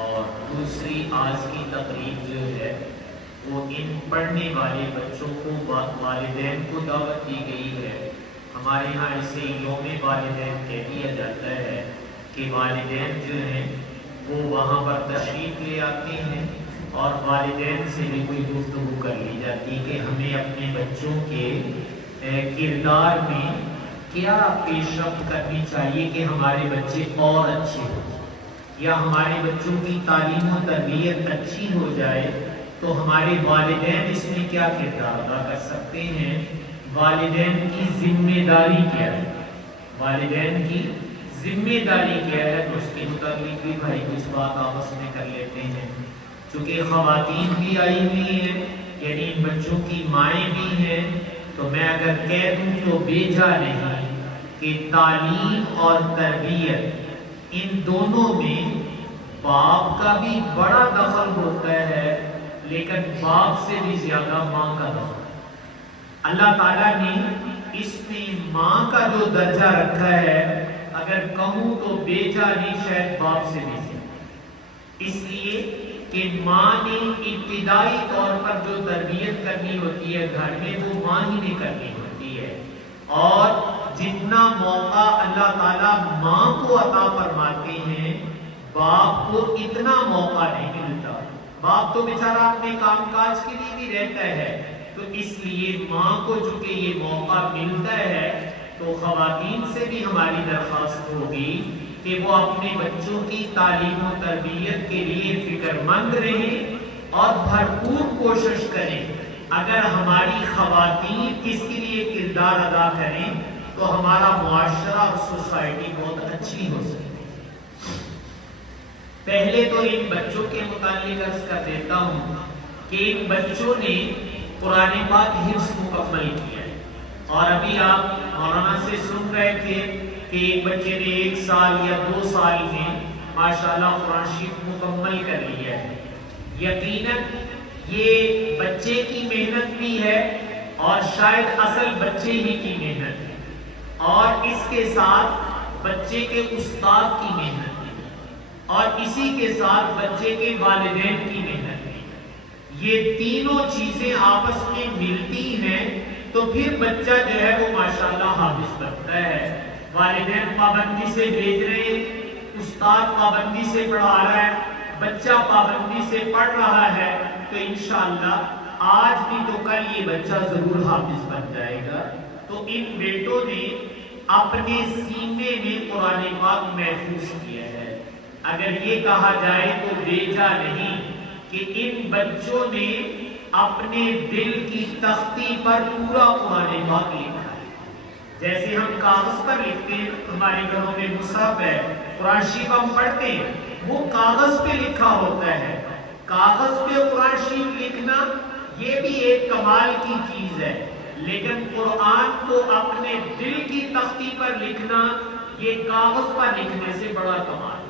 اور دوسری آج کی تقریب جو ہے وہ ان پڑھنے والے بچوں کو والدین کو دعوت دی گئی ہے۔ ہمارے ہاں اسے یوم والدین کہہ دیا جاتا ہے کہ والدین جو ہیں وہ وہاں پر تشریف لے آتے ہیں اور والدین سے بھی کوئی گفتگو کر لی جاتی کہ ہمیں اپنے بچوں کے کردار میں کیا پیش رفت کرنی چاہیے کہ ہمارے بچے اور اچھے ہوں، یا ہمارے بچوں کی تعلیم و تربیت اچھی ہو جائے تو ہمارے والدین اس میں کیا کردار ادا کر سکتے ہیں، والدین کی ذمہ داری کیا ہے، والدین کی ذمہ داری کیا ہے۔ تو اس کے متعلق بھی بھائی کچھ بات آپس میں کر لیتے ہیں، چونکہ خواتین بھی آئی ہوئی ہیں، یعنی ان بچوں کی مائیں بھی ہیں، تو میں اگر کہہ دوں تو بیجا نہیں کہ تعلیم اور تربیت ان دونوں میں باپ کا بھی بڑا دخل ہوتا ہے، لیکن باپ سے بھی زیادہ ماں کا دخل۔ اللہ تعالیٰ نے اس میں ماں کا جو درجہ رکھا ہے، اگر کہوں تو بیجا نہیں، شاید باپ سے بھی زیادہ، اس لیے کہ ماں نے ابتدائی طور پر جو تربیت کرنی ہوتی ہے گھر میں وہ ماں ہی نے کرنی ہوتی ہے، اور جتنا موقع اللہ تعالیٰ ماں کو عطا فرماتے ہیں باپ کو اتنا موقع نہیں ملتا۔ باپ تو بیچارہ اپنے کام کاج کے لیے بھی رہتا ہے، تو اس لیے ماں کو چونکہ یہ موقع ملتا ہے تو خواتین سے بھی ہماری درخواست ہوگی کہ وہ اپنے بچوں کی تعلیم و تربیت کے لیے فکر مند رہیں اور بھرپور کوشش کریں۔ اگر ہماری خواتین اس کے لیے کردار ادا کریں تو ہمارا معاشرہ اور سوسائٹی بہت اچھی ہو سکتی ہے۔ پہلے تو ان بچوں کے متعلق عرض کر دیتا ہوں کہ ان بچوں نے قرآن پاک حفظ مکمل کیا ہے، اور ابھی آپ مولانا سے سن رہے تھے کہ ایک بچے نے 1 سال یا 2 سال میں ماشاءاللہ قرآن شریف مکمل کر لیا ہے۔ یقیناً یہ بچے کی محنت بھی ہے اور شاید اصل بچے ہی کی محنت ہے، اور اس کے ساتھ بچے کے استاد کی محنت بھی، اور اسی کے ساتھ بچے کے والدین کی محنت بھی۔ یہ تینوں چیزیں آپس میں ملتی ہیں تو پھر بچہ جو ہے وہ ماشاءاللہ حافظ بنتا ہے۔ والدین پابندی سے بھیج رہے ہیں، استاد پابندی سے پڑھا رہا ہے، بچہ پابندی سے پڑھ رہا ہے، تو انشاءاللہ آج بھی تو کل یہ بچہ ضرور حافظ بن جائے گا۔ تو ان بیٹوں نے اپنے سینے میں قرآن پاک محفوظ کیا ہے۔ اگر یہ کہا جائے تو بیجا نہیں کہ ان بچوں نے اپنے دل کی تختی پر پورا قرآن پاک لکھا ہے۔ جیسے ہم کاغذ پر لکھتے ہیں، ہمارے گھروں میں مصحف ہے، قرآن شریف ہم پڑھتے ہیں، وہ کاغذ پہ لکھا ہوتا ہے۔ کاغذ پہ قرآن شریف لکھنا یہ بھی ایک کمال کی چیز ہے، لیکن قرآن کو اپنے دل کی تختی پر لکھنا یہ کاغذ پر لکھنے سے بڑا کمال ہے۔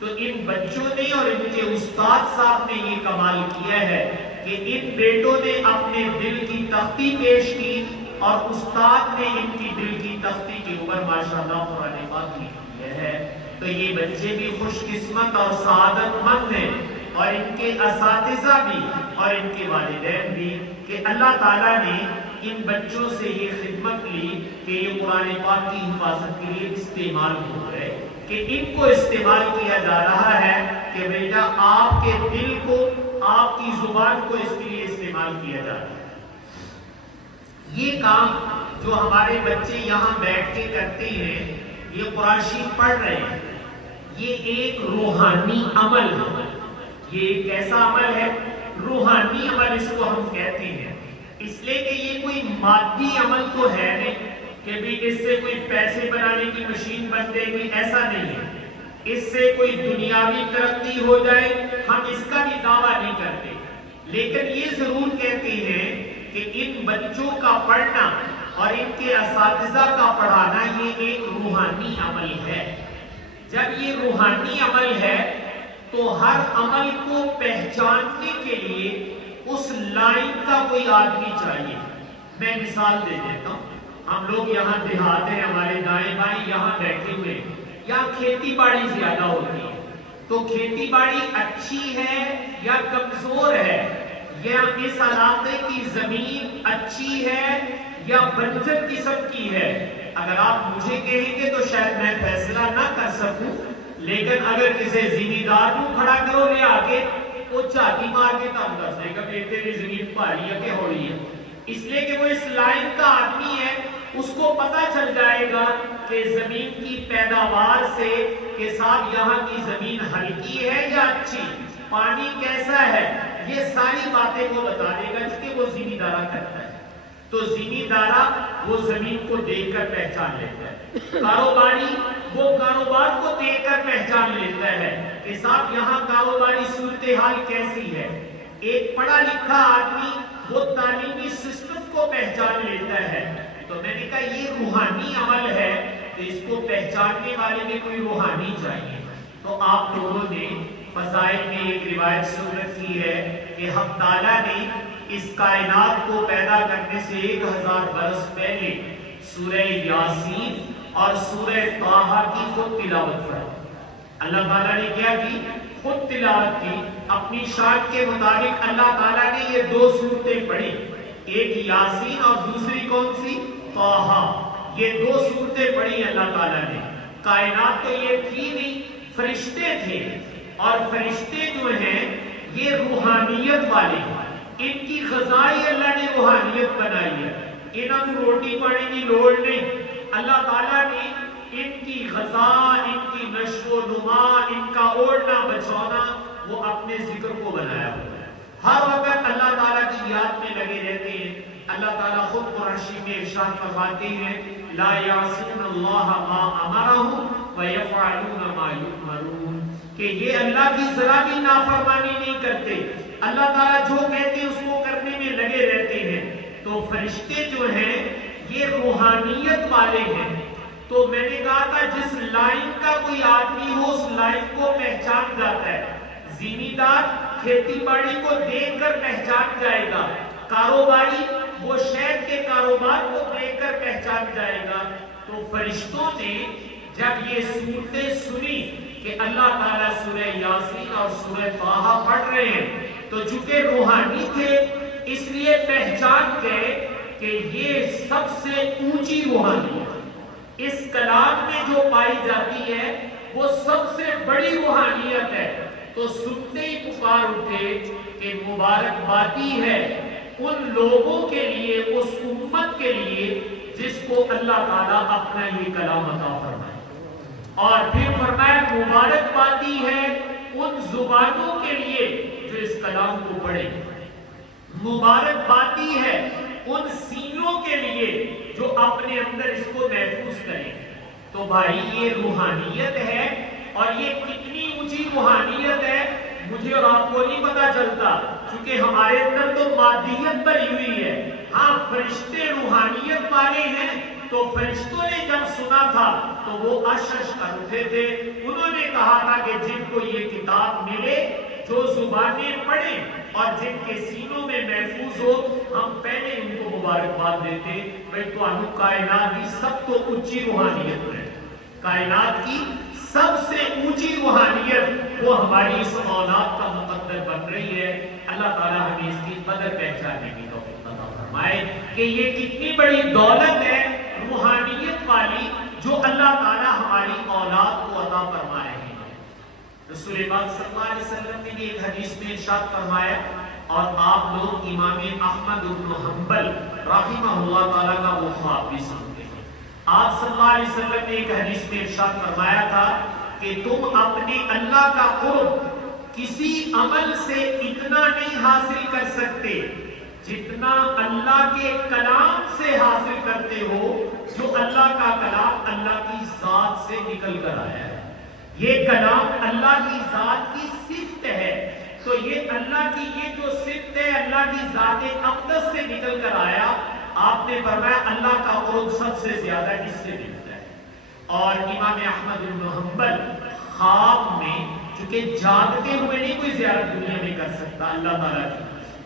تو ان بچوں نے اور ان کے استاد صاحب نے یہ کمال کیا ہے کہ ان بیٹوں نے اپنے دل کی تختی پیش کی اور استاد نے ان کی دل کی تختی کے اوپر ماشاءاللہ قرآن پاک لکھ دیا ہے۔ تو یہ بچے بھی خوش قسمت اور سعادت مند ہیں، اور ان کے اساتذہ بھی اور ان کے والدین بھی، کہ اللہ تعالیٰ نے ان بچوں سے یہ خدمت لی کہ یہ قرآن پاک کی حفاظت کے لیے استعمال ہو رہے، کہ ان کو استعمال کیا جا رہا ہے کہ بیٹا آپ کے دل کو، آپ کی زبان کو اس کے لیے استعمال کیا جا رہا ہے۔ یہ کام جو ہمارے بچے یہاں بیٹھ کے کرتے ہیں، یہ قرآن شریف پڑھ رہے ہیں، یہ ایک روحانی عمل ہے۔ یہ ایک ایسا عمل ہے، روحانی عمل اس کو ہم کہتے ہیں، اس لیے کہ یہ کوئی مادی عمل تو ہے نہیں کہ بھی اس سے کوئی پیسے بنانے کی مشین بن جائے گی، ایسا نہیں ہے۔ اس سے کوئی دنیاوی ترقی ہو جائے ہم اس کا بھی دعویٰ نہیں کرتے، لیکن یہ ضرور کہتے ہیں کہ ان بچوں کا پڑھنا اور ان کے اساتذہ کا پڑھانا یہ ایک روحانی عمل ہے۔ جب یہ روحانی عمل ہے تو ہر عمل کو پہچاننے کے لیے اس لائن کا کوئی آدمی چاہیے۔ میں مثال دے دیتا ہوں، ہم لوگ یہاں دیہات ہیں، ہمارے دائیں بائیں یہاں بیٹھے ہوئے، یہاں کھیتی باڑی زیادہ ہوتی ہے، تو کھیتی باڑی اچھی ہے یا کمزور ہے، یا اس علاقے کی زمین اچھی ہے یا بنجر قسم کی ہے، اگر آپ مجھے کہیں گے تو شاید میں فیصلہ نہ کر سکوں، لیکن اگر کسی زمیندار کو کھڑا کرو لے آگے، وہ چاٹی مار کے کام کر سکے گا کہ تیری زمین پہاڑی ہے کہ ہوڑی ہے، اس لیے کہ وہ اس لائن کا آدمی ہے، اس کو پتا چل جائے گا کہ زمین کی پیداوار سے کہ صاحب یہاں کی زمین ہلکی ہے یا اچھی، پانی کیسا ہے، یہ ساری باتیں وہ بتا دے گا کہ وہ زمیندارہ کرتا ہے۔ تو زمیندارہ وہ زمین کو دیکھ کر پہچان لیتا ہے، کاروباری وہ کاروبار کو دیکھ کر پہچان لیتا ہے کہ صاحب یہاں کاروباری صورتحال کیسی ہے۔ ایک پڑھا لکھا آدمی وہ تعلیمی سسٹم کو پہچان لیتا ہے۔ تو میں نے کہا یہ روحانی عمل ہے، تو اس کو پہچاننے والے میں کوئی روحانی چاہیے۔ تو آپ لوگوں نے فضائل میں ایک روایت سن رکھی ہے کہ حق تعالیٰ نے اس کائنات کو پیدا کرنے سے 1000 برس پہلے سورہ یاسین اور سورہ طٰہٰ کی خود تلاوت فرمائی۔ اللہ تعالیٰ نے کیا کی؟ خود تلاوت کی، اپنی شان کے مطابق اللہ تعالیٰ نے یہ 2 سورتیں پڑھی، ایک یاسین اور دوسری کون سی؟ طٰہٰ۔ یہ 2 سورتیں پڑھی اللہ تعالیٰ نے۔ کائنات تو یہ تھی نہیں، فرشتے تھے، اور فرشتے جو ہیں یہ روحانیت والے ہیں، ان کی غذائی اللہ نے روحانیت بنائی ہے، انہوں کو روٹی پانی کی لوڑ نہیں، اللہ تعالیٰ نے ان کی غذا، ان کی نشو و نما، ان کا اوڑھنا بچھونا وہ اپنے ذکر کو بنایا ہوا ہے، ہر وقت اللہ تعالیٰ کی یاد میں لگے رہتے ہیں۔ اللہ تعالیٰ خود قرآن شریف میں ارشاد فرماتے ہیں لا یعصون اللہ ما امرہم ویفعلون ما یؤمرون، کہ یہ اللہ کی ذرا بھی نافرمانی نہیں کرتے، اللہ تعالیٰ جو کہتے ہیں اس کو کرنے میں لگے رہتے ہیں۔ تو فرشتے جو ہیں یہ روحانیت والے ہیں۔ تو میں نے کہا تھا جس لائن کا کوئی آدمی ہو اس لائن کو پہچان جاتا ہے، زمیندار کھیتی باڑی کو دیکھ کر پہچان جائے گا، کاروباری وہ شہر کے کاروبار کو دیکھ کر پہچان جائے گا۔ تو فرشتوں نے جب یہ صورتیں سنی کہ اللہ تعالیٰ سورہ یاسین اور سورہ طٰہٰ پڑھ رہے ہیں، تو چونکہ روحانی تھے اس لیے پہچان گئے کہ یہ سب سے اونچی روحانیت اس کلام میں جو پائی جاتی ہے وہ سب سے بڑی روحانیت ہے۔ تو سنتے ہی پکار اٹھے کہ مبارکبادی ہے ان لوگوں کے لیے، اس امت کے لیے جس کو اللہ تعالیٰ اپنا یہ کلام عطا فرمائے، اور پھر فرمایا مبارکبادی ہے ان زبانوں کے لیے جو اس کلام کو پڑھے، مبارکبادی ہے ان سینوں کے لیے جو اپنے اندر اس کو محفوظ کریں۔ تو بھائی یہ روحانیت ہے، اور یہ کتنی اونچی روحانیت ہے مجھے اور آپ کو نہیں پتا چلتا، کیونکہ ہمارے اندر تو مادیت بھری ہوئی ہے۔ ہاں فرشتے روحانیت والے ہیں، تو فرشتوں نے جب سنا تھا تو وہ اشش کر اٹھے تھے، انہوں نے کہا تھا کہ جن کو یہ کتاب ملے، جو زبانیں پڑھیں اور جن کے سینوں میں محفوظ ہو، ہم پہلے ان کو مبارکباد دیتے بھائی تو انو کائنات کی سب تو اونچی روحانیت ہے، کائنات کی سب سے اونچی روحانیت وہ ہماری اس اولاد کا مقدر بن رہی ہے۔ اللہ تعالیٰ ہمیں اس کی قدر پہچاننے کی توفیق عطا فرمائے کہ یہ کتنی بڑی دولت ہے روحانیت والی جو اللہ تعالیٰ ہماری اولاد کو عطا فرما رہے ہیں۔ رسول پاک صلی اللہ علیہ وسلم نے بھی ایک حدیث میں ارشاد فرمایا، اور آپ لوگ امام احمد بن حنبل رحمہ اللہ تعالیٰ کا وہ خواب بھی سنتے ہیں۔ آپ صلی اللہ علیہ وسلم نے ایک حدیث میں ارشاد فرمایا تھا کہ تم اپنے اللہ کا قرب کسی عمل سے اتنا نہیں حاصل کر سکتے جتنا اللہ کے کلام سے حاصل کرتے ہو، جو اللہ کا کلام اللہ کی ذات سے نکل کر آیا ہے۔ یہ کلام اللہ کی ذات کی صفت ہے، تو یہ اللہ کی یہ جو صفت ہے اللہ کی ذات اقدس سے نکل کر آیا۔ آپ نے فرمایا اللہ کا قرب سب سے زیادہ اس سے ملتا ہے۔ اور امام احمد بن حنبل خواب میں، چونکہ جاگتے ہوئے نہیں کوئی زیارت دنیا میں کر سکتا اللہ تعالیٰ کی،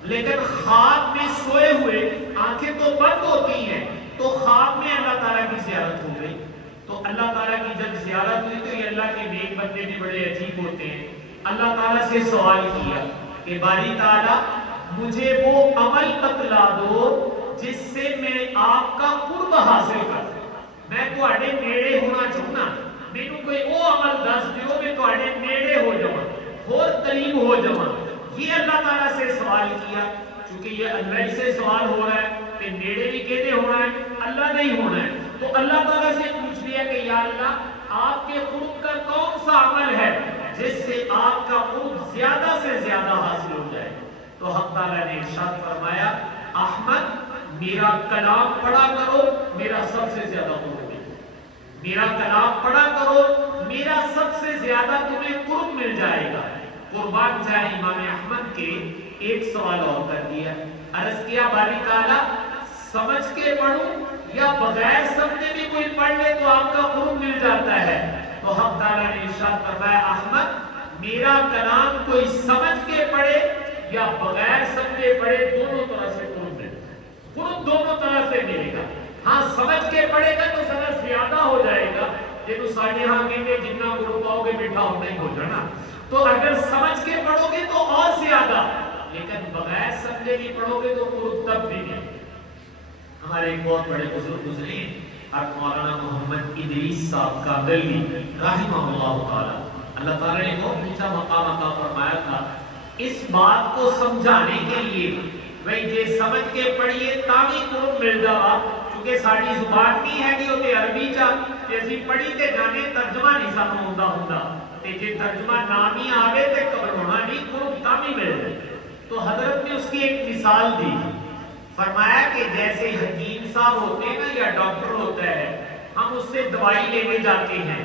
لیکن خواب میں سوئے ہوئے آنکھیں تو بند ہوتی ہیں، تو خواب میں اللہ تعالیٰ کی زیارت ہو گئی۔ تو اللہ تعالیٰ کی جب زیارت ہوئی تو یہ اللہ کے نیک بندے بھی بڑے عجیب ہوتے ہیں. اللہ تعالیٰ سے سوال کیا کہ باری تعالیٰ مجھے وہ عمل بتلا دو جس سے میں آپ کا قرب حاصل کر. میں تواڈے نیڑے ہونا چاہنا, مینوں کوئی وہ عمل دس دیو میں تواڈے نیڑے ہو جاواں, اور قریب ہو جاواں. یہ اللہ تعالیٰ سے سوال کیا. چونکہ یہ اللہ سے سوال ہو رہا ہے کہ نیڑے بھی کہتے ہونا ہے, اللہ نہیں ہونا ہے. تو اللہ تعالیٰ سے پوچھ لیا کہ یا اللہ آپ کے قرب کا کون سا عمل ہے جس سے آپ کا قرب زیادہ سے زیادہ حاصل ہو جائے. تو حق تعالیٰ نے ارشاد فرمایا احمد میرا کلام پڑھا کرو, میرا سب سے زیادہ قرب ہے. میرا کلام پڑھا کرو, میرا سب سے زیادہ تمہیں قرب مل جائے گا. قربان جائے امام احمد کے ایک سوال اور کر دیا, عرض کیا باری تعالیٰ سمجھ کے پڑھوں یا بغیر سمجھے بھی کوئی پڑھ لے تو آپ کا قرب مل جاتا ہے. تو حق تعالیٰ نے ارشاد فرمایا احمد میرا کلام کوئی سمجھ کے پڑھے یا بغیر سمجھے پڑھے دونوں طرح سے قرب ملے گا. قرب دونوں طرح سے ملے گا. ہاں سمجھ کے پڑھے گا تو ذرا زیادہ ہو جائے گا. یہ تو ساڑھے ہاں کہیں گے جتنا قرب پاؤ گے میٹھا ہونا ہی ہو جانا. تو اگر سمجھ کے پڑھو گے تو اور زیادہ, لیکن بغیر سمجھے بھی پڑھو گے تو قرب تب بھی نہیں. ہمارے ایک بہت بڑے بزرگ گزرے حضرت مولانا محمد ادریس صاحب کاندلوی رحمہ اللہ تعالی, اللہ تعالیٰ نے بہت اونچا مقام عطا فرمایا تھا اس بات کو سمجھانے کے لیے بھائی جے سمجھ کے پڑھیے تاکہ قرب مل جاوا. کیونکہ ساری زبان نہیں ہے کہ وہ عربی چا تے اسی پڑھی تے جانے ترجمہ نہیں سانوں ہوندا تے جے ترجمہ نہ بھی آوے تے گھبرانا نہیں, قرب تاں بھی مل جائے. تو حضرت نے اس کی ایک مثال دی, فرمایا کہ جیسے حکیم صاحب ہوتے ہیں نا یا ڈاکٹر ہوتا ہے, ہم اس سے دوائی لینے جاتے ہیں,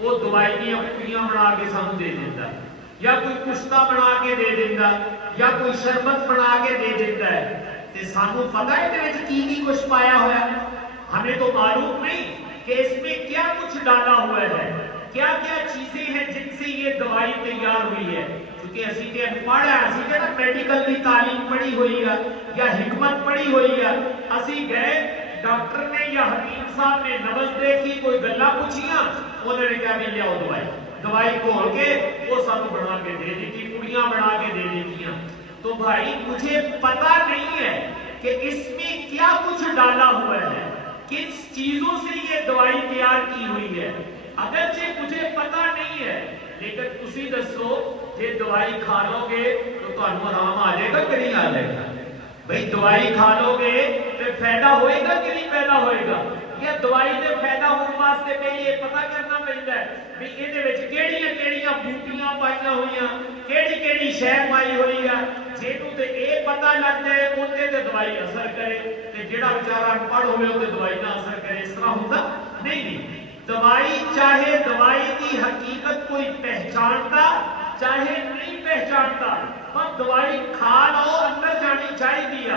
وہ دوائی کی پوریاں بنا کے سانوں دے دیتا ہے, یا کوئی کشتہ بنا کے دے دیتا ہے, یا کوئی شربت بنا کے دے دیتا ہے. تے سانوں پتہ ہے کہ کی کچھ پایا ہوا ہے, ہمیں تو معلوم نہیں کہ اس میں کیا کچھ ڈالا ہوا ہے, کیا کیا چیزیں ہیں جن سے یہ دوائی تیار ہوئی ہے. کیونکہ اسی کے انپڑھ ہے, اسی کے نا میڈیکل کی تعلیم پڑھی ہوئی ہے یا حکمت پڑھی ہوئی ہے. اسی گئے ڈاکٹر نے یا حکیم صاحب نے نبض دیکھی, کوئی گلا پوچھیاں, انہوں نے کیا مل جاؤ دوائی کھول کے وہ سب بنا کے دے دی تھی, پوڑیاں بنا کے دے دیتی. تو بھائی مجھے پتا نہیں ہے کہ اس میں کیا کچھ ڈالا ہوا ہے, کس چیزوں سے یہ دوائی تیار کی ہوئی ہے. اگرچہ مجھے پتا نہیں ہے, لیکن تسی دسو جے دوائی کھا لو گے تو تانوں آرام آ جائے گا کہ نہیں آ جائے گا؟ بھائی دوائی کھا لو گے تو فائدہ ہوئے گا کہ نہیں پیدا ہوئے گا؟ یا دوائی دے فائدہ ہونے واسطے پہلے یہ پتا کرنا پڑتا ہے بھی یہ کیڑیاں بوٹیاں پائیاں ہوئی, کیڑی شے پائی ہوئی ہے. جنوں تے اے پتہ لگ جائے اوتے تے دوائی اثر کرے, تے جیڑا بیچارہ انپڑھ ہوئے اوتے دوائی نہ اثر کرے. اس طرح ہوتا نہیں. دوائی چاہے دوائی کی حقیقت کوئی پہچانتا چاہے نہیں پہچانتا, پر دوائی کھا لو اندر جانی چاہیے,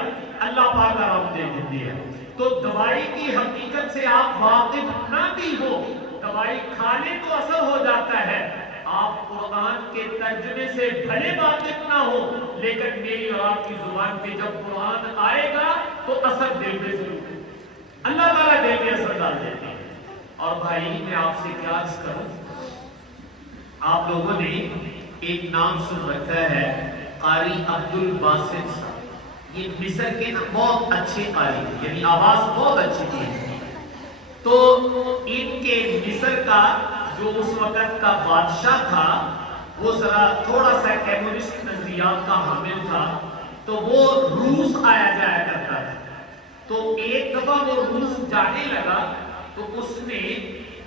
اللہ پاک آرام دے دیتی ہے. تو دوائی کی حقیقت سے آپ واقف نہ بھی ہو, دوائی کھانے کو اثر ہو جاتا ہے. آپ قرآن کے ترجمے سے بھلے واقف نہ ہو, لیکن میری اور آپ کی زبان پہ جب قرآن آئے گا تو اثر دل پہ ضرور, اللہ تعالیٰ دل پہ اثر ڈال دیتے ہیں. اور بھائی میں آپ سے کیا عرض کروں, آپ لوگوں نے ایک نام سن رکھا ہے قاری عبد الباسط صاحب. یہ مصر کے نا بہت اچھے قاری تھے, یعنی آواز بہت اچھی تھی. تو ان کے مصر کا جو اس وقت کا بادشاہ تھا وہ ذرا تھوڑا سا کمیونسٹ نظریات کا حامل تھا, تو وہ روس آیا جایا کرتا تھا. تو ایک دفعہ وہ روس جانے لگا تو اس نے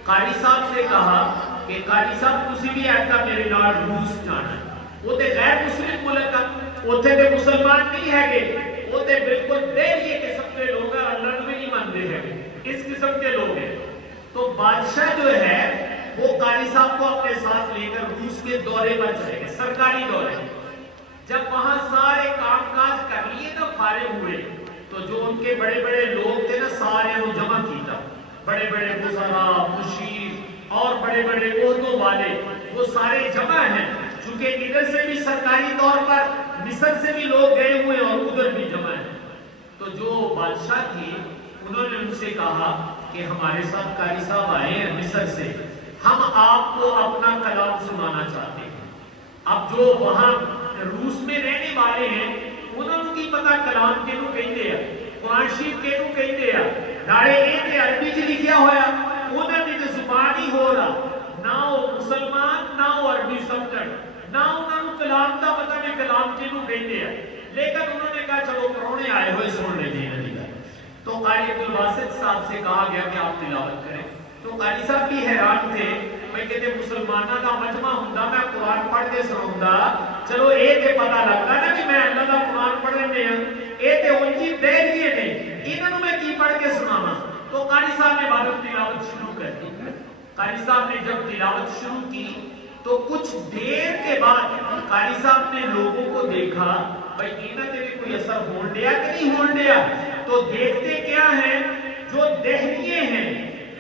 قاری صاحب سے کہا کہ قاری صاحب تسی بھی ایسا میرے نال روس جانا ہے. وہ تے غیر مسلم ملک ہے, اوتھے تے مسلمان نہیں ہے گے, وہ تے بالکل دیکھیے قسم کے لوگ ہیں, اللہ کو بھی نہیں مانتے ہیں, اس قسم کے لوگ ہیں. تو بادشاہ جو ہے وہ قاری صاحب کو اپنے ساتھ لے کر روس کے دورے پر چلے گئے, سرکاری دورے. جب وہاں سارے کام کاج کر لیے تو فارغ ہوئے, تو جو ان کے بڑے بڑے لوگ تھے نا سارے وہ جمع کیتا, بڑے بڑے وزراء, مشیر اور بڑے بڑے عہدوں والے, وہ سارے جمع ہیں. چونکہ ادھر سے بھی سرکاری طور پر مصر سے بھی لوگ گئے ہوئے اور ادھر بھی جمع ہیں. تو جو بادشاہ تھے انہوں نے ان سے کہا کہ ہمارے ساتھ قاری صاحب آئے ہیں مصر سے، ہم آپ کو اپنا کلام سنانا چاہتے ہیں۔ اب جو وہاں روس میں رہنے والے ہیں انہوں کی پتا کلام کینوں کہندے ہیں، قرآن شریف کینوں کہندے ہیں، نالے یہ تے عربی چ لکھیا ہویا، انہوں نے تو زبان ہی ہو رہا، نہ وہ مسلمان نہ وہ عربی سمجھن، نہ انہوں نے کلام کا پتا بھی کلام کینوں کہندے ہیں، لیکن انہوں نے کہا چلو پرونے آئے ہوئے سن لیں گے انہوں نے۔ تو قاری عبدالباسط صاحب سے کہا گیا کہ آپ تلاوت کریں، تو قاری صاحب بھی حیران تھے، میں کہتے مسلمانوں کا مجمع ہوندا میں قرآن پڑھ کے سناؤندا، چلو یہ تے پتہ لگتا نا کہ میں اللہ کا قرآن پڑھنے ہوں، یہ تے اونجی دہلیے نے، انہوں میں کی پڑھ کے سناواں۔ تو قاری صاحب نے بعد تلاوت شروع کر دی۔ قاری صاحب نے جب تلاوت شروع کی تو کچھ دیر کے بعد قاری صاحب نے لوگوں کو دیکھا، بھائی انہاں تے بھی کوئی اثر ہون ڈیا کہ نہیں ہون ڈیا؟ تو دیکھتے کیا ہیں، جو دہلیے ہیں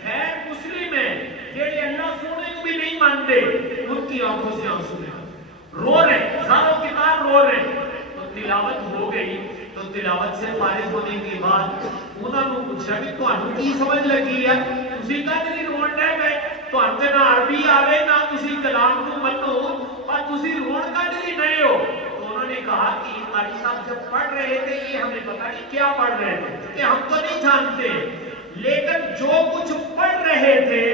غیر مسلم ہیں جڑے اللہ سونے کو بھی نہیں مانتے، ان کی آنکھوں سے آنسو رو رہے، ساروں کتاب رو رہے۔ تو تلاوت ہو گئی، تو تلاوت سے فارغ ہونے کے بعد انہوں نے پوچھا کہ تانوں کی سمجھ لگی ہے، تسی کہتے نہیں رون ڈے پے، تانوں تے نہ عربی آوے نہ تسی کلام کو منو اور تسی رون کہتے نہیں نئے ہو۔ تو انہوں نے کہا کہ یہ قاری صاحب جب پڑھ رہے تھے یہ ہمیں پتہ نہیں کیا پڑھ رہے تھے کہ ہم تو نہیں جانتے، لیکن جو کچھ پڑھ رہے تھے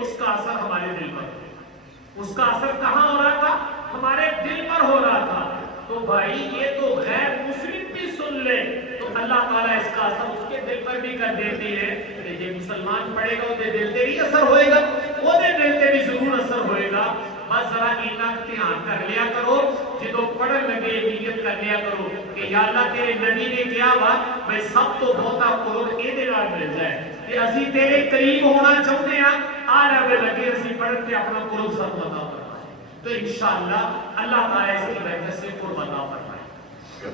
اس کا اثر ہمارے دل پر، اس کا اثر کہاں ہو رہا تھا؟ ہمارے دل پر ہو رہا تھا۔ تو بھائی یہ تو غیر مسلم بھی سن لے تو اللہ تعالیٰ اس کا اثر اس کے دل پر بھی کر دیتی ہے کہ یہ مسلمان پڑھے گا وہ دل تے بھی اثر ہوئے گا، وہ دل تے بھی ضرور اثر ہوئے گا۔ بس ذرا اینا دھیان کر لیا کرو، جدو پڑھن لگے نیت کر لیا کرو کہ یا اللہ تیرے نبی نے کیا ہوا میں سب تو بہتا قرب یہ دلال مل جائے کہ اسی تیرے قریب ہونا چاہتے ہیں، آ رہے لگے اسی پڑھن کے اپنا قرب سب بتا فرمائے۔ تو انشاءاللہ اللہ تعالیٰ اس کی برکت سے قرب عطا فرمائے۔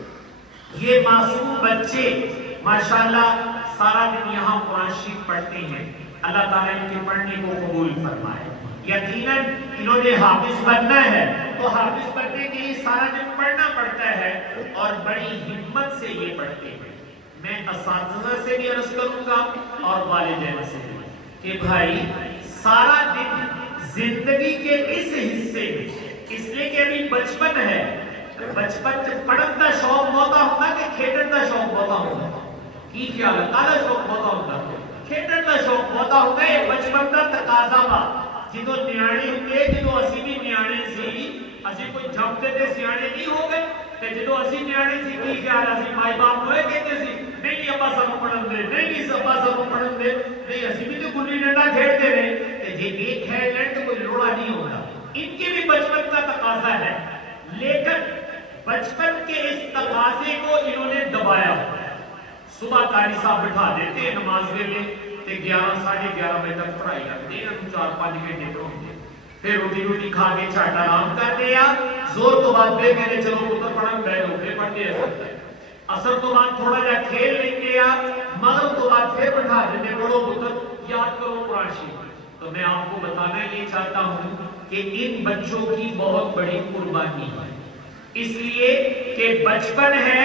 یہ معصوم بچے ماشاءاللہ سارا دن یہاں قرآن شریف پڑھتے ہیں، اللہ تعالیٰ ان کے پڑھنے کو قبول فرمائے۔ یقیناً انہوں نے حافظ بننا ہے تو حافظ بننے کے لیے سارا دن پڑھنا پڑتا ہے اور بڑی ہمت سے یہ پڑھتے ہیں۔ میں اساتذہ سے بھی عرض کروں گا اور والدین سے بھی کہ بھائی سارا دن زندگی کے اس حصے میں، اس لیے کہ ابھی بچپن ہے، بچپن سے پڑھن کا شوق ہوتا ہوتا کہ کھیلن کا شوق ہوتا ہوتا کی خیال ہے کالا شوق ہوتا ہوتا کھیلن کا شوق ہوتا ہوتا یہ بچپن کا تقاضا وا جدو نیانے ہوئے جدو اسی بھی نیانے سی اسی کوئی جمتے تھے سیانے نہیں ہو گئے تے جدو اسی نیانے سی کی خیال اسی مائی باپ ہوئے کہتے سی نہیں ابا سب پڑھن دے نہیں ابا سب پڑھن دے نہیں اسی بھی تو گلی ڈنڈا کھیلتے رہے تے جے ایک کھیل لیں تو کوئی لوڑا نہیں ہوگا۔ ان کے بھی بچپن کا تقاضا ہے، لیکن بچپن کے اس تقاضے کو انہوں نے دبایا۔ صبح قاری صاحب بٹھا دیتے ہیں نماز کے لیے تے 11:30 بجے تک پڑھائی کرتے ہیں، 4-5 گھنٹے پڑھاتے ہیں، پھر روٹی کھا کے چھٹ آرام کرتے ہیں، زور تو بعد پھر کہتے چلو پتر پڑھن بیٹھو پھر پڑھتے ہیں، اثر تو بعد تھوڑا جا کھیل لیں گے، مغرب تو بعد پھر بٹھا دیتے پڑھو پتر یاد کرو قرآن شریف۔ تو میں آپ کو بتانا یہ چاہتا ہوں کہ ان بچوں کی بہت بڑی قربانی ہے، اس لیے کہ بچپن ہے،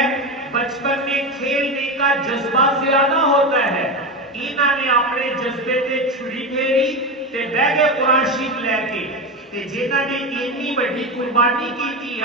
بچپن میں کھیلنے کا جذبہ زیادہ ہوتا ہے۔ انہوں نے اپنے جذبے تے چھڑی پھیری تے بہ گئے قرآن شریف لے کے تے جنہاں نے اتنی بڑی قربانی کی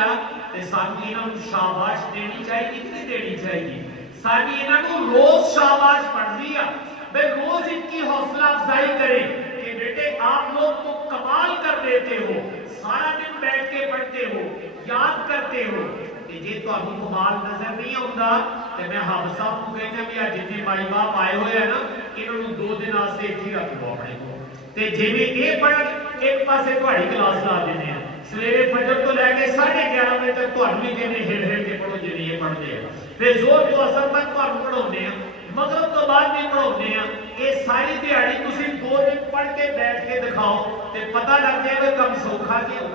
تے سانو انہاں نوں شاباش دینی چاہیے کہ نہیں دینی چاہیے؟ سانو انہاں نوں روز شاباش پڑھنی ہے، بے روز ان کی حوصلہ افزائی کریں کہ بیٹے آپ لوگ تو کمال کر دیتے ہو، سارا دن بیٹھ کے پڑھتے ہو، یاد کرتے ہو کہ جی تو ابھی کمال نظر نہیں ہوتا تو میں حافظ صاحب کو کہنا بھی جتنے مائی باپ آئے ہوئے ہیں نا انہوں نے 2 دن آستے ہی رکھ لو اپنے کو تے جی بھی یہ پڑھ ایک پاسے تہاڈی کلاس لا دینے ہیں سویرے فجر تو لے کے 11:30 بجے تک تہاڈی بھی کہنے ہل کے پڑھو جی یہ پڑھتے ہیں، پھر زور تو اثر تک تہاڈوں پڑھاؤندے ہیں، مغرب تو بعد بھی پڑھاؤندے ہیں، یہ ساری دیہڑی تسی 2 دن پڑھ کے بیٹھ کے دکھاؤ تے پتہ لگ جائے گا کم سوکھا کیوں،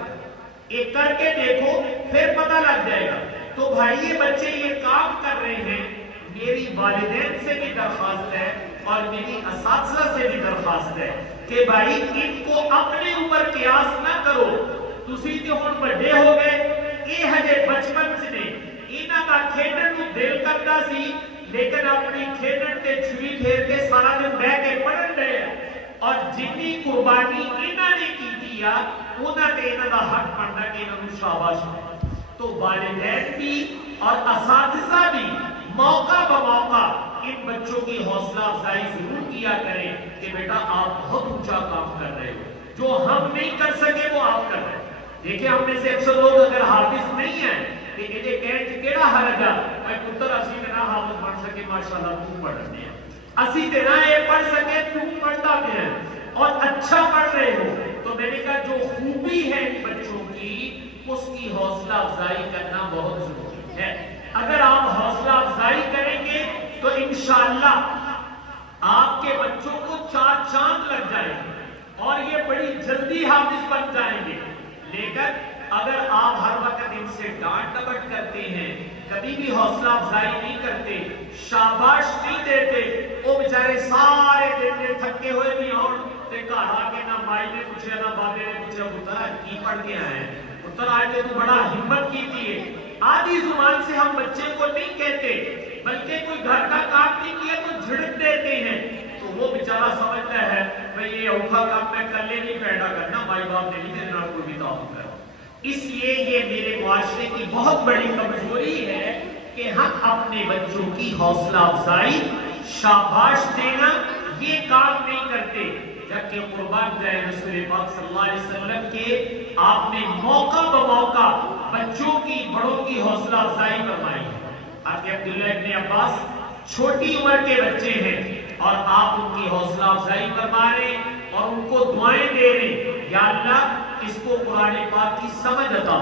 ایک کر کے دیکھو پھر پتہ لگ جائے گا۔ تو بھائی یہ بچے یہ کام کر رہے ہیں، میری والدین سے بھی درخواست ہے اور میری اساتذہ سے بھی درخواست ہے کہ بھائی ان کو اپنے اوپر قیاس نہ کرو، تسی تے ہن بڑے ہو گئے، یہ ہجے بچپن سے نے انہاں دا کھیڈن نوں دل کردا سی لیکن اپنی کھیلن تے چھری پھیر کے سارا دن بہ کے پڑھن رہے ہیں اور جنی قربانی انہوں نے کی انہوں نے انہوں کا حق بنتا کہ انہوں نے شاباش ہے۔ تو والدین بھی اور اساتذہ بھی موقع بموقع ان بچوں کی حوصلہ افزائی ضرور کیا کریں کہ بیٹا آپ بہت اونچا کام کر رہے ہو، جو ہم نہیں کر سکے وہ آپ کر رہے ہیں۔ دیکھیں ہم میں سے اکثر لوگ اگر حافظ نہیں ہیں کہ یہ کہنے سے کیڑا حرج ہے اے پتر اسی تے نہ حافظ بن سکے ماشاءاللہ تو پڑھ رہے ہیں، اسی تے نہ یہ پڑھ سکے تو پڑھتا بھی ہے اور اچھا پڑھ رہے ہو، تو میں نے کہا جو خوبی ہے ان بچوں کی اس کی حوصلہ افزائی کرنا بہت ضروری ہے۔ اگر آپ حوصلہ افزائی کریں گے تو انشاءاللہ آپ کے بچوں کو 4 چاند لگ جائیں گے اور یہ بڑی جلدی حافظ بن جائیں گے۔ لیکن اگر آپ ہر وقت ان سے ڈانٹ ڈپٹ کرتے ہیں، کبھی بھی حوصلہ افزائی نہیں کرتے، شاباش نہیں دیتے، وہ بیچارے سارے دن میں تھکے ہوئے بھی اور گھر آ کے نہ مائی نے پوچھا نہ بابے نے پوچھا پتر کی پڑھ کے آئے ہیں، پتر آج تو بڑا ہمت کی تھی۔ آدھی زبان سے ہم بچے کو نہیں کہتے بلکہ کوئی گھر کا کام نہیں کیا تو جھڑک دیتے ہیں، تو وہ بیچارہ سمجھتا ہے بھئی یہ اوکھا کام میں کلے نہیں پیدا کرنا، مائی باپ نے نہیں دینا کوئی بھی تعاون کرو۔ اس لیے یہ میرے معاشرے کی بہت بڑی کمزوری ہے کہ ہم اپنے بچوں کی حوصلہ افزائی، شاباش دینا یہ کام نہیں کرتے، جبکہ قربان جائے رسول پاک صلی اللہ علیہ وسلم کے آپ نے موقع بموقع بچوں کی بڑوں کی حوصلہ افزائی فرمائی ہے۔ آپ عبداللہ ابن عباس چھوٹی عمر کے بچے ہیں اور آپ ان کی حوصلہ افزائی فرما رہے اور ان کو دعائیں دے رہے، یا اللہ اس کو قرآن پاک کی سمجھ عطا